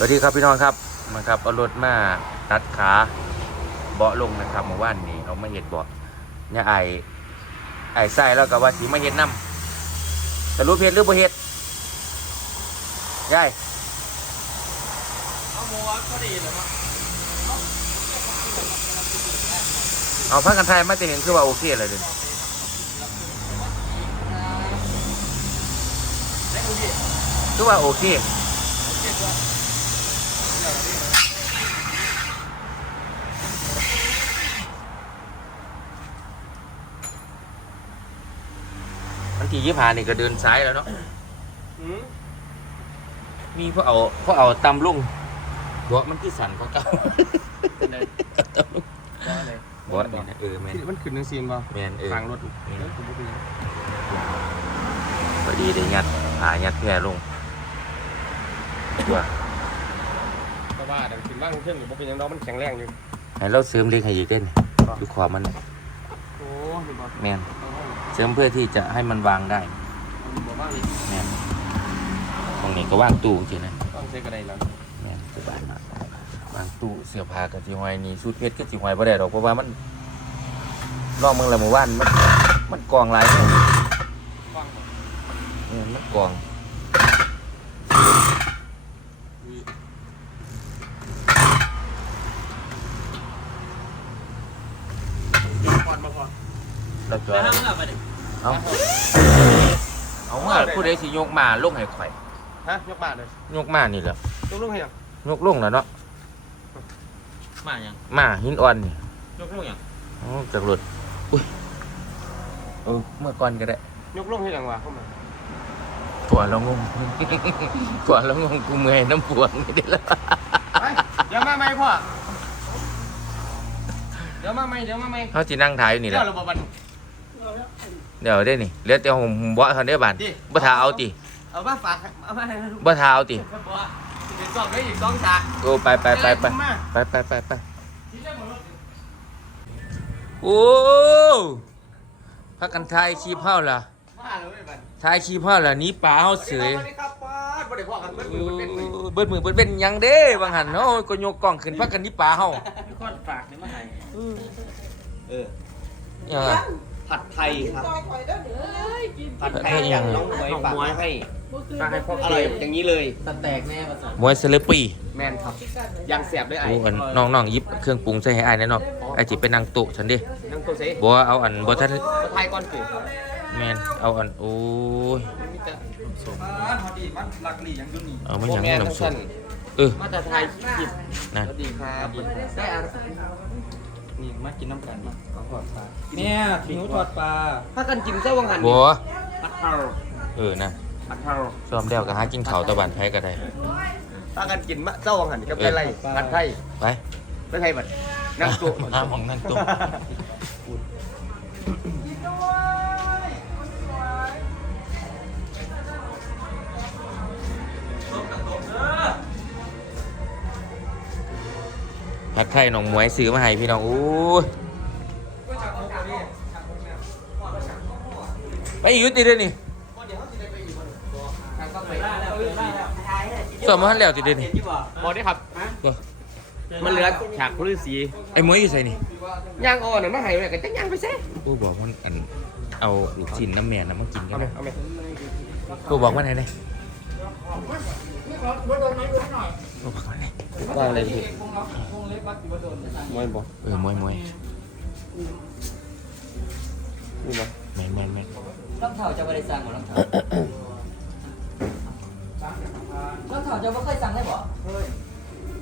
สวัสดีครับพี่น้องครับมาครับเอารถมาตัดขาเบาะลงนะครับเมื่อวานนี้เอามาเห็ดเบาะเนี่ยไอไอใส่แล้วก็ว่าสีมาเห็ดน้ำแต่รู้เพชรหรือบ่เห็ดยายเอาหมูก็ดีเลยมั้งเอาพักกันไทยมาจะเห็นคือว่าโอเคเลยเดินคือว่าโอเค เจ็บตัว บาง ทียี่ห้านี่ก็เดินซ้ายแล้วเนาะหืมมีพวกเอาพวกเอาตำลุงเบาะมันคือสั่นเขาเก่าเลยตำลุงเลยเบาะนี่นะเออแมนมันขึ้นหนึ่งซีนป่ะแมนเออทางรถแล้วกูไม่เป็นพอดีได้ยัดหายัดแพร่ลงตัวเพราะว่าเดี๋ยวขึ้นว่างเครื่องอยู่บ่เป็นยังน้องมันแข็งแรงอยู่ให้เราเสริมเล็กให้อีกเด้นดูความมันโอ้ดูบอลแมนเส ริมเพื่อที่จะให้มันวางได้ดูบอลบ้างดิแมนตรงนี้ก็วางตู้จริงๆนะต้องใช้กระไดแล้วแมนสบายมากวางตู้เสื้อผ้ากับจีหอยนี่สูทเพชรก็จีหอยบ่ได้หรอกเพราะว่ามันลองเมืองละหมู่บ้านมันมันกองหลายเนี่ยฟังเออมันกอง ก่อนมาก่อน แล้วก็ไปห้างอะไปดิเอาเอาว่าผู้ใดสิยกมาลงให้ข่อยฮะยกบาทเลยยกมานี่แหละยกลูกให้ยังยกลงแล้วเนาะมายังมาหินอ่อนนี่ยกลูกยังอ๋อจากรถอุ้ยเออเมื่อก่อนก็ได้ยกลูกให้ยังวะเข้ามาตัวเรางงตัวเรางงกูเมื่อยน้ำปวงนี่เด้ละไปเดี๋ยวมาไหมพ่อเดี๋ยวมาไหมเดี๋ยวมาไหมเขาจีนั่งถ่ายอยู่นี่แหเดี๋ละยว เราบันเดี๋ยวได้นี่เหลือแต่ผมบ่เขาได้บานดิบ่ทาเอาติเอามาฝากเอามาให้ลูกบ่ทาเอาติครับพ่อสิบสองได้อีกสองฉากโอ้ไปไปไปไปไปไปไปไปโอ้พักกันทายคีบเฮาล่ะมาเลยบันทายคีบเฮาล่ะหนี้ป่าเฮาเสยสวัสดีครับป้าบ่ได้พ่อกันเบิดเอมือเบิดเป็นมืออเบิดมือเบิดเป็นหยังเด้บางหันเนาะก็ยกกล้องขึ้นพักกันหนี้ป่าเฮามีคนฝากนี่มาให้เออหยังอะ ผัดไทยครับ ผัดไทยผัดไทยยังไงน้องหมวยฝากมาให้ฝากให้พ่ออร่อยอย่างนี้เลยสแต็กแน่ภาษามวยเซเลปีแมนครับยางเสียบด้วยไอ้โอ้อันน้องๆหยิบเครื่องปรุงใส่ให้อ้ายแน่นอนไอ้จิไปนั่งโต๊ะฉันดินั่งตัวเซ่บ่เอาอันบ่ทันผัดไทยก่อนสิแม่นเอาอันโอ้ยมีแต่บ้านพอดีมันหลักหลีอย่างยุ่นนี่เอามันหยังแม่น้ำทั้งซุปสั้นเออมาแต่ไทยคลิปนั่นสวัสดีครับได้อะไร นี่มากินน้ำกันมาของทอดปลาเนี่ยหิวทอดปลาถ้ากันกินเจ้าวังหันบ่ผัดเทาเออนะผัดเทาซ้อมแล้วก็หากินข้าวตะบันไผก็ได้ ถ้ากันกินมะเจ้าวังหันกับอะไรผัดไทยไป ไม่ไทยบัดนั่งตัวหาหมองนั่งโต๊ะ ผัดไทยหนองหมวยซื้อมาให้พี่น้องโอ้ยไปอีกอยุติเด้อนี่สอบมาทันแล้วติเด้อนี่บอได้ครับบ่มันเหลือฉากพฤาษีไอ้หมวยอยู่ไสนี่ย่างอ่อนน่ะมาให้ไว้กันจังย่างไปเซ่กูบอกมันอันเอาลูกชิ้นน้ำแม่น้ำมากินกัเอานไหมนะเอาไหมกูบอกว่าไหนเนี่ยกูบอกว่าไหน ว่าอะไรพี่มวยบอกเออมวยมวยนี่บอกแมนแมนแมนรองเท้าจะไม่ได้สั่งบ่รองเท้ารองเท้าจะไม่เคยสั่งได้บ่เคย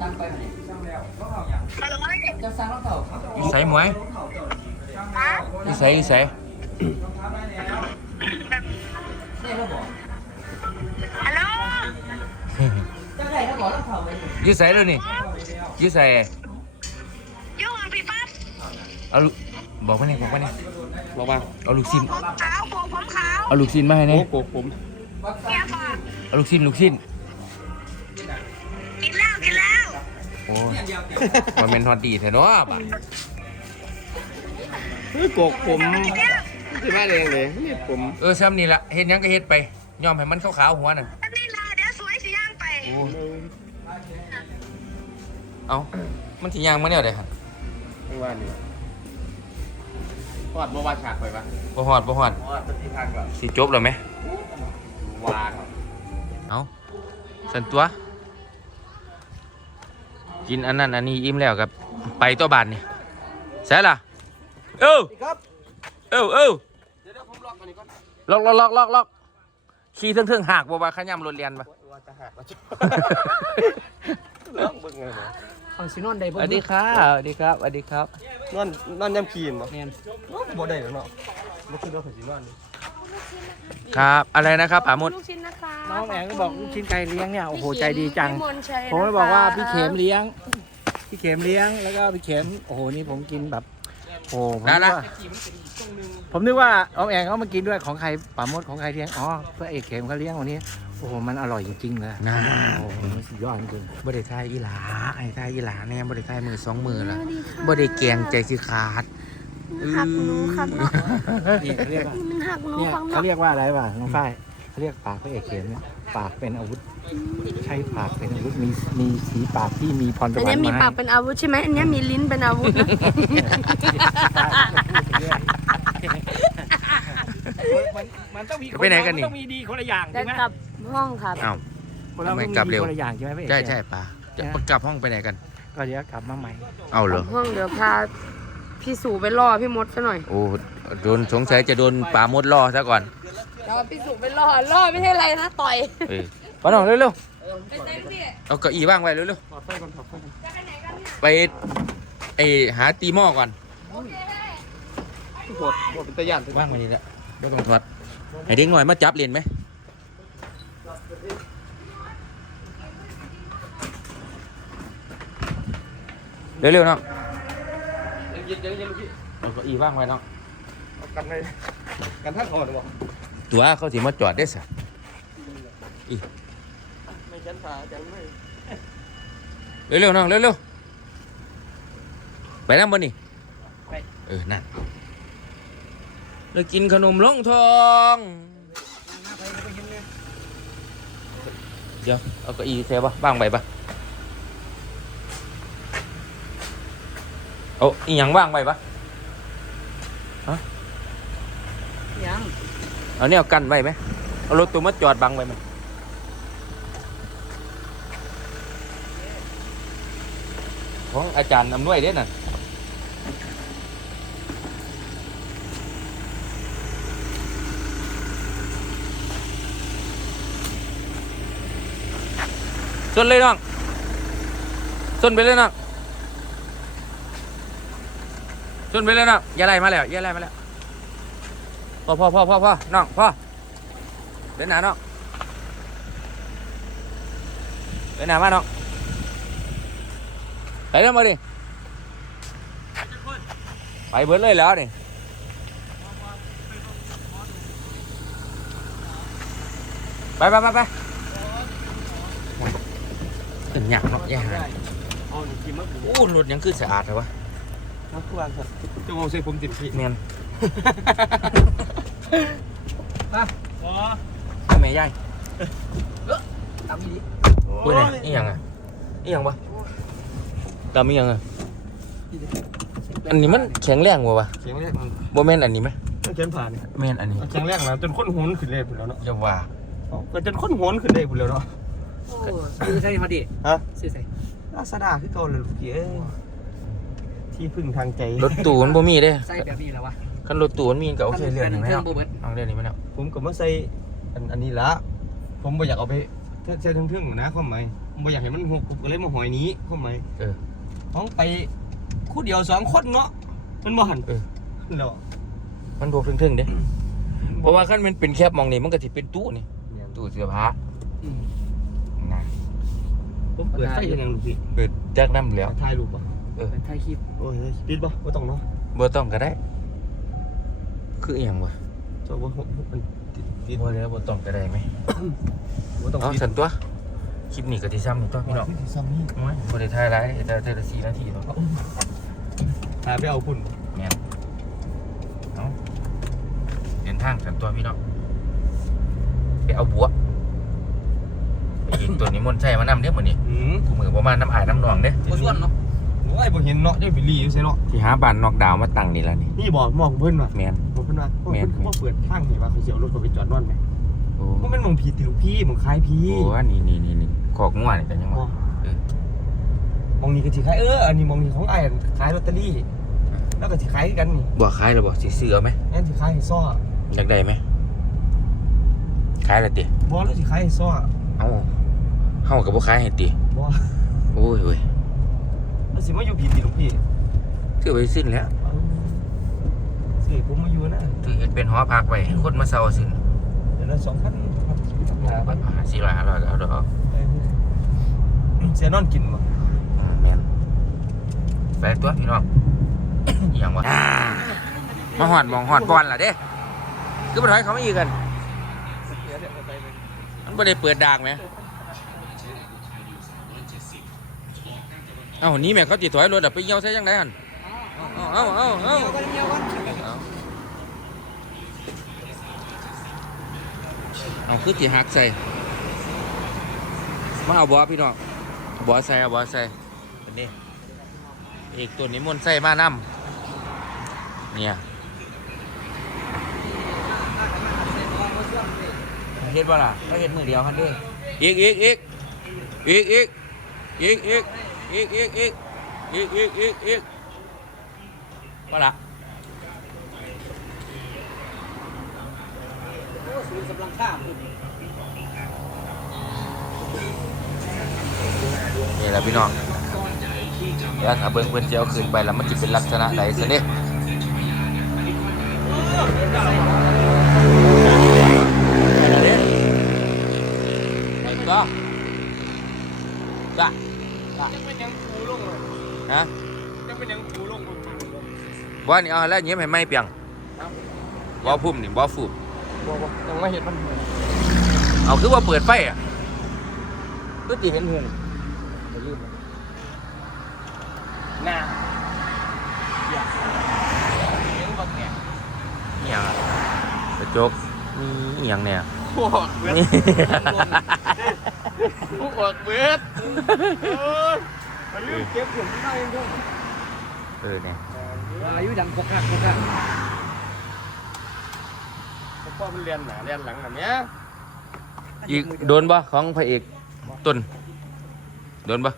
สั่งไปไหนสั่งแล้วรองเท้าอย่างจะสั่งรองเท้าอีใส่มวยอีใส่อีใส่ได้แล้วบ่ฮัลโหล จะได้แล้วบ่รองเท้าไปนี่อีใส่เลยนี่อีใส่ยุ่งพี่ปั๊บเอาลูกบอกว่าไงบอกว่าไงบอกว่าเอาลูกชิ้นผมขาวผมผมขาวเอาลูกชิ้นมาให้โอ้เนี่ยโกผมเนี่ยฝากเอาลูกชิ้นลูกชิ้นกินแล้วกินแล้วโอ้ยมันเป็นฮอตดีแท้เนาะบ่ะเฮ้ยโกผมใช่ไหมเองเลยนี่ผมเออซ้ำนี่ละเฮ็ดหยังก็เฮ็ดไปยอมให้มันขาวๆหัวน่ะ โอ้ยเอามันที่ยางมาเนี่ยเด้ครับไม่ว่านี่พอดบ่ว่าฉากไปปะบ่ฮอดบ่ฮอดพอดเป็นที่ทางแบบสิจบแล้วไหมวางเอาสันตัว กินอันนั้นอันนี้อิ่มแล้วครับ ไปตัวบานนี่ใช่ล่ะเอ้าครับเอ้าเอ้าเดี๋ยวผมล็อกอันนี้ก่อนล็อกล็อกล็อกล็อกล็อกขี่เทิงๆหักบ่ว่าขย้ำรถเรียนปะ ว่าจะหักแล้วจ้ะล็อกเบิ่งไงนะเอาสินอนได้สบ่วัสดีครับสวัสดีครับสวัสดีครับนอนนอนยำคีนบ่แม่นบ่ได้แล้วเนาะบ่คือเราถึงสินอนครับ อะไรนะครับป่ามุดลูกชิ้นนะคะน้องแอนก็บอกลูกชิ้นไก่เลี้ยงเนี่ยโอ้โหใจดีจังพี่มนชัยผมก็บอกว่าพี่เข็มเลี้ยง พี่เข็มเลี้ยงแล้วก็พี่เข็มโอ้โหนี่ผมกินแบบ โอ้โหผมนึกว่าผมนึกว่าออมแอนเขามากินด้วยของใครป่ามดของใครเลี้ยงอ๋อเพื่อเอกเข็มเขาเลี้ยงวันนี้โอ้โหมันอร่อยจริงๆเลยน่าโอ้โหมันสุดยอดจริงบ่ได้ทายอีหลาไอ้ทายอีหลาเนี่ยบ่ได้ทายมือสองมือละบ่ได้เกรงใจสิขาดหักหนูครับเนาะนี่เขาเรียกว่ามันหักหนูเนี่ยฟังเขาเนาะเรียกว่าอะไรวะน้องฝ้ายเขาเรียกปากพระเอกเข็มเนี่ยปากเป็นอาวุธ ใช้ปากเป็นอาวุธมีมีสีปากที่มีพรสอันวรรนี้ค์มีมาปากเป็นอาวุธใช่ไหมอันนี้มีลิ้นเป็นอาวุธนะมันมันต้องมีไปไหนกันนี่ มัต้องมีดีคนละอย่างจะใช่ไหมกลับห้องครับ อ้าว คนเราทำไมต้องมีกลับเร็ดีว คนละอย่างใช่ไหมพระเอกใช่ใช่ป่าจะกลับห้องไปไหนกัน ก็เดี๋ยวกลับมาใหม่เอาเหรอ ห้องเดี๋ยวพาพี่สู่ไปล่อพี่มดซะหน่อยโอ้โดนสงสัยจะโดนป่ามดล่อซะก่อน เดี๋ยวพี่สู่ไปล่อล่อไม่ใช่อะไรนะต่อย เอ้ย ป้าน้องเร็วเต้นพี่ๆเอาเก้าอี้ว่างไว้เร็วถอดไฟก่อนถอดไปเนี่ยๆไปไอหาตีหม้อก่อนโอเคปวดปวดเป็นตะย่านถึงว่างไว้นี่และไม่ต้องถอดให้เด็กหน่อยมาจับเรียนไหมเร็วๆเนาะเย็นๆเย็นๆลูกพี่เอาเก้าอี้ว่างไว้เนาะเอากันเลยกันท่านอ่อนบ่ตัวเขาสิมาจอดได้สะไม่ ฉันพาจังเลยเร็วๆน้องเร็วๆไปนั่งบนนี่เออนั่นเรากินขนมลงทองเดี๋ยวเอาเก้าอี้เสียปะบ้างไปปะเอาอีหยังว่างไปปะยังเอาเนี่ยกันไว้ไหมเอารถตัวมาจอดบังไว้ไหม ของอาจารย์อำนวยเด้น่ะส้นเลยน้องส้นไปเลยน้องส้นไปเลยน้องอย่าไล่มาแล้วอย่าไล่มาแล้วพ่อพ่อพ่อพ่อพ่อน้องพ่อเดินหน้าน้องเดินหน้ามาน้อง ไปเริ่มมาดิไปเบิดเลยแล้วนี่ไปไปไปไปเป็นหยักเนาะแย่หาเอาดิกินมะกรูดโอ้รถยังคือสะอาดเลยวะมะกรูดอะจะมองใส่ผมติดพี่เนียนอ๋อทำไมยายทำอีดีเว้ยนี่อีหยังอะอีหยังปะ ตามอีหยังอะอันนี้มันแข็งแรงวะวะเสียงแรกมันโบแมนอันนี้ไหมเขียนผ่านแมนอันนี้เสียงแรกนะจนค้นโหนขึ้นเลยพุ่นแล้วเนาะจะว่าก็จนค้นโหนขึ้นเลยพุ่นแล้วเนาะซื้อใส่พอดีฮะซื้อใส่ลาซาด้าคือเก่าเลยลูกพี่เอ้ยที่พึ่งทางใจ รถตู้มันบ่มีเด้ใส่แบบนี้แล้ววะคันรถตู้มันมีก็โอเคเรื่องหนึงเคแล้รื่อวงโบเบิร์ตลองเรื่องนี้มาแล้วผมก็มาใส่อันอันนี้ละผมบ่อยากเอาไปใส่ทึ่งๆนะความหมายผมบ่อยากให้มันหกผมก็เลยมาหอยนี้ความหมายเออ ต้องไปคู่เดียวสองคนเนาะมันบ่หันเออแล้วมันบ่ทึ่งๆเด้เพราะว่าคันมันเป็นแคบมองนี่มันก็สิเป็นตู้นี่ตู้เสื้อผ้านะผมเปิดไฟยังไงลูกพี่เปิดแจ็คน้ำแล้ว ถ่ายรูปป่ะเป็นไทยคลิปโอ้ยปิดป่ะบ่ต้องเนาะบ่ต้องก็ได้ คืออีหยังวะจอบ่มันติดปิดบ่แล้วบ่ต้องก็ได้ไหมบ่ต้องเอาปิดสันตัว คลิปนี้ก็สิซ้ำนี่ตัวพี่น้องที่ซ้ำนี่โอ้ยบ่ได้ถ่ายหลายแต่แต่ละ4นาทีเนาะถ่ายไปเอาพุ่นแม่นเอาเดินทางสันตัวพี่น้องไปเอาบัวไปอีกตัวนี้มนต์ใช่มานำเด้อมื้อนี้อืมกูมือประมาณน้ำอายน้ำหนองเด้บ่ส่วนเนาะโอ้ยบ่เห็นเนาะได้บิลลี่อยู่ใช่เนาะที่หาบ้านนอกดาวมาตั้งนี่แล้วนี่นี่บอกมองเพิ่นว่ะแม่นบอกเพิ่นว่าบอกแม่เพิ่นนเขาเปิดทางให้ว่าเขาสิเอารถเขาไปจอดนอนไหมโอ้มันเป็นหมองผีติวพี่หมองคล้ายพี่โหอันนี้นี่นี่นี่ ขอกง่วนี่กันยังบ่ว่าเออมองนี่ก็สิขายเอออันนี้มองนี่ของไอ้ายขายลอตเตอรี่ แล้วก็สิขายคือกันนี่บ่ขายแล้วบ่สิซื้อเอาไหมนั่นสิขายให้ซ้ออยากได้ไหมขายและติบ่แล้วสิขายให้ซ้อเอ้าเฮาก็บ่ขายให้ติบ่โอ้ยเว้ยแล้วสิมาอยู่ผีติลูกพี่ซื้อไปสิ้นแล้วเอาสิผมมาอยู่นะถือเฮ็ดเป็นหอพักไว้ให้คนมาเซาสิ้นเดี๋ยวละ2,000ครับ หาไปพัน หาสิละหาร้อยก็เอาดอก เสียนอนกินบ่อืมแม่นไปตัวพี่น้องอีหยังวะมาหอดหมองหอดบอลล่ะเด้คือบ่ถอยเขามาอีกกัน มันบ่ได้เปิดดากไหมเอ้าหนี่แม่เขาติดถอยรถอะไปเหี่ยวใส่ยังไงหั่นเอ้าเอ้าเอ้าเอ้า เอาเอาคือสิหักใส่มาเอาบอพี่น้องเอา บอใส่เอาบอใส่ตัวนี้เอกตัวนี้มนต์ใส่มานำเนี่ยเฮ็ดบ่ล่ะก็เฮ็ดมือเดียวคันเด้อีกอีกอีกอีกอีกอีกอีกอีกอีกอีกอีกอีกอีกอีกบ่ล่ะศูนย์กำลังข้าม นี่แหละพี่น้องเดี๋ยวถ้าเบิ่งเพิ่นสิเอาขึ้นไปแล้วมันสิเป็นลักษณะใดซะเด้ไปก็จ้ะจะเป็นยังคูลงเลยฮะจะเป็นยังคูลงบ่นี่เอาแล้วเย็บให้ไหม่เปียงบ่พุ่มนี่บ่ฟูบบ่บ่ยังมาเห็นมัน เอาคือว่าเปิดไฟอะก็ตีเห็นเหือน Nah. Ya. Nếu bật nè. เอียงอะกระจกมีเอียงเนี่ย Khu vực biết. Khu vực biết. Ôi. Mà lưu kiếm của chúng ta em thôi. เออเนี่ย อายุดังกว่าข้างกว่าข้าง Không có bên liền nè, liền lặng làm nhé. อีกโดนบ่ของพระเอกต้นโดนบ่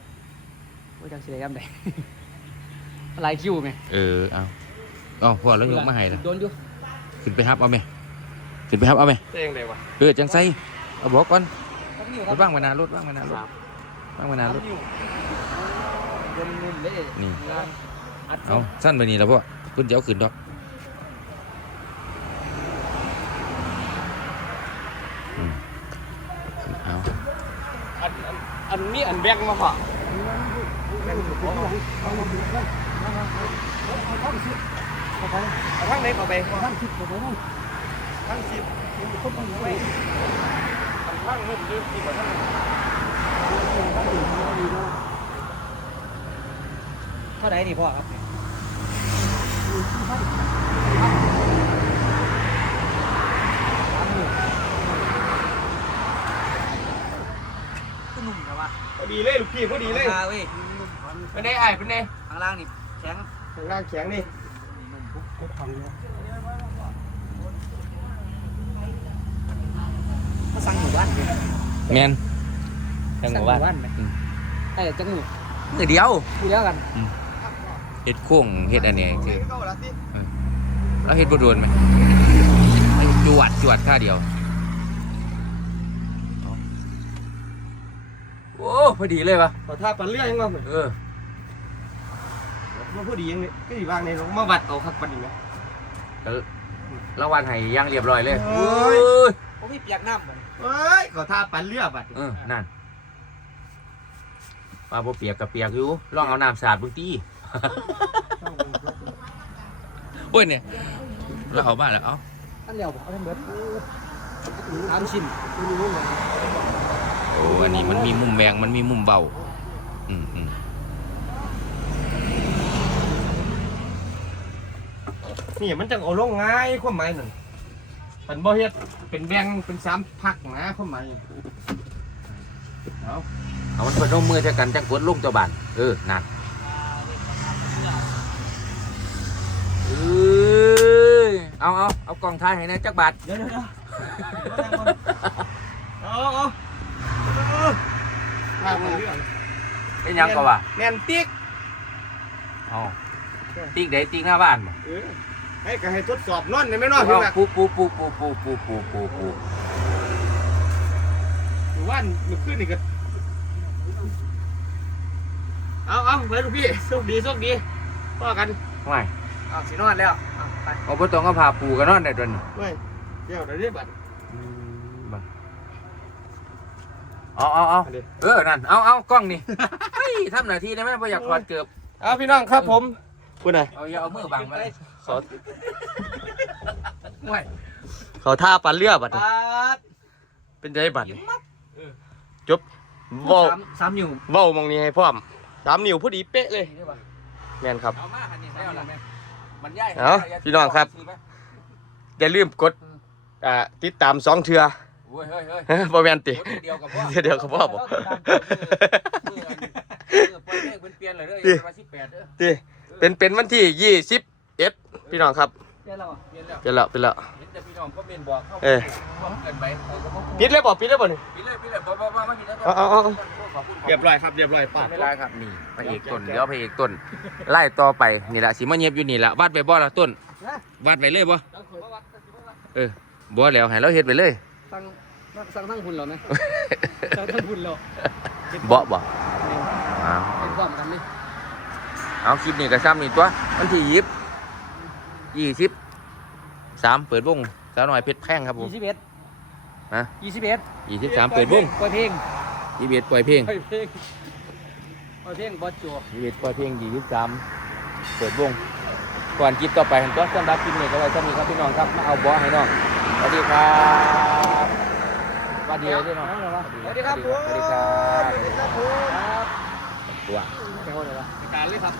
โอ้ยจังสิได้ยำได้ ลายคิวแม่เออเอาเอาพ่อแล้วยกมาให้ละโดนอยู่ขึ้นไปฮับเอาไหมขึ้นไปฮับเอาไหมเองเลยวะเออจังไสเอาบอกก่อนครับนิ้วครรัถบบ้างมานานรถบ้างมานานรถบ้างมานานรถโดนนุ่มเลยนี่อัดเอาสั้นไปนี่แล้วพ่อเพิ่นจะเอาขึ้นดอกอืมเอาอันอันอันนี้อันแบงมาพอ เอาทางไหนเอาไปทางสิบเอาไปทางสิบคนต้องไปทางเงินยืมที่บ่ทางเท่าไหร่นี่พ่อครับนุ่มแต่ว่าพอดีเลยลูกพี่พอดีเลยตาเว้ยเป็นไงไอ้เป็นไงข้างล่างนี่แข็ง ข้างล่างแข็งนี่มาสั่งหมู่บ้านเลยแมนสั่งหมู่บ้านไหมไอ้จังหมู่มือเดียวคุยแล้วกันเฮ็ดโค้งเฮ็ดอันนี้คือเข้าแล้วสิแล้วเฮ็ดบ่โดนไหมไอ้จวดจวดค่าเดียวเอาโอ้พอดีเลยวะขอท่าปันเรื่องยังมาเหมือนเออ มาพอดียังนี่ก็ดีวางในลงมาวัดเอาครับปันนี่นะแล้วรางวัลให้อยังเรียบร้อยเลยโอ้ยโอ้ยผมมีเปียกน้ำเหมือนเฮ้ยขอท่าปันเรือบัดเออนั่นปลาบ่เปียกกับเปียกอยู่ลองเอาน้ำสาดเบิ่งตีโอ้ยเนี่ยแล้วเอาบ้านแล้วเอาอันเดียวเอาทั้งเบิดสามชิ้นโอ้อันนี้มันมีมุมแหวงมันมีมุมเบา อืมอืม นี่มันจังเอาลงง่ายความหมายนั่นเป็นบ่เฮ็ดเป็นแบงเป็นสามพักนะความหมายเเอาเอามันพนมมือจะกันจังกดลงตัวบานเออนั่นเอ้ยเอาเอาเอากล่องท้ายให้นะจักบาทเดี๋ยวเดี๋ยวเดี๋ยวเอาเอาเอามาเรื่องเป็นหยังก็ว่าแมนติ๊กเอาติ๊กได้ติ๊กหน้าบ้านบ่เออ ให้ก็ให้ทดสอบนอนได้ไหมนอนเอาพี่แบบปูปูปูปูปูปูปูปูปูหรือว่ามันขึ้นนี่ก็เอาเอาไปลูกพี่โชคดีโชคดีพ่อกันไม่เอาสินอนแล้วเอาไปเอาบ่ต้องเอาผ้าปูกันนอนได้ตัวนี้เว้ยเดี๋ยวเดี๋ยวเรียกบัตรบังเอาเอาเอาอันนี้เออนั่นเอาเอากล้องนี่เฮ้ยทำหน้าที่ได้ไหมไม่อยากถอดเกือบเอาพี่น้องครับผม คุณไหนเอาอย่าเอามือบังไว้ขอไม่เขาท่าปันเรือบัตรปาดเป็นใจบัตรจบเว้าสามสามนิ้วเว้ามองนี้ให้พร้อมสามนิ้วพอดีเป๊ะเลยแม่นครับ เอามาหันนี่แล้วล่ะมันย่ายเอาพี่น้องครับ อย่าลืมกดอ่าติดตามสองเทือโอ้ยเฮ้ยเฮ้ยบ่แม่นติกดเดียวกับพ่อเดี๋ยวกับพ่อบอกมืออันมือปล่อยเลขเป็นเปลี่ยนเลยเด้อติวันที่แปดเด้อ ติ เป็นเป็นวันที่ยี่สิบเอ็ดพี่น้องครับเปลี่ยนแล้วเปลี่ยนแล้วเป็นแล้วเป็นแล้ว เห็นแต่พี่น้องก็เมนบอกเข้าเออบอกเกินไปเออก็บอกปิดเลยบ่ปิดเลยบ่นี่ ปิดเลยปิดเลยบอกบอกว่ามาปิดแล้วเอาเอาเอา ขอบคุณเรียบร้อยครับเรียบร้อยป้าไม่ได้ครับนี่พระเอกต้นเดี๋ยวพระเอกต้นไล่ต่อไปนี่ละสิมาเงียบอยู่นี่ละวาดไปบ่ละต้นวาดไปเลยบ่เออบ่แล้วให้เราเฮ็ดไปเลยสั่งสั่งทั้งคุณเหรอนะสั่งทั้งคุณเหรอบ่บ่อ้าว เป็นความกันนี่ เอาคลิปนี้ก็ซ้ำนี่ตัววันที่ยิบยี่สิบสามเปิดวงสาวหน่อยเพชรแพงครับผมยี่สิบเอ็ดฮะยี่สิบเอ็ดยี่สิบสามเปิดวงปล่อยเพลงยี่สิบเอ็ดปล่อยเพลงปล่อยเพลงปล่อยเพลงบอสจัวยี่สิบเอ็ดปล่อยเพลงยี่สิบสามเปิดวงก่อนคลิปต่อไปเห็นตัวสำหรับคลิปนี้ก็ไว้ซ้ำนี้ครับพี่น้องครับมาเอาบอให้น้องสวัสดีครับสวัสดีครับพี่น้องสวัสดีครับผมสวัสดีครับสวัสดีครับผมตัวแค่ว่าอะไรวะการเลยครับ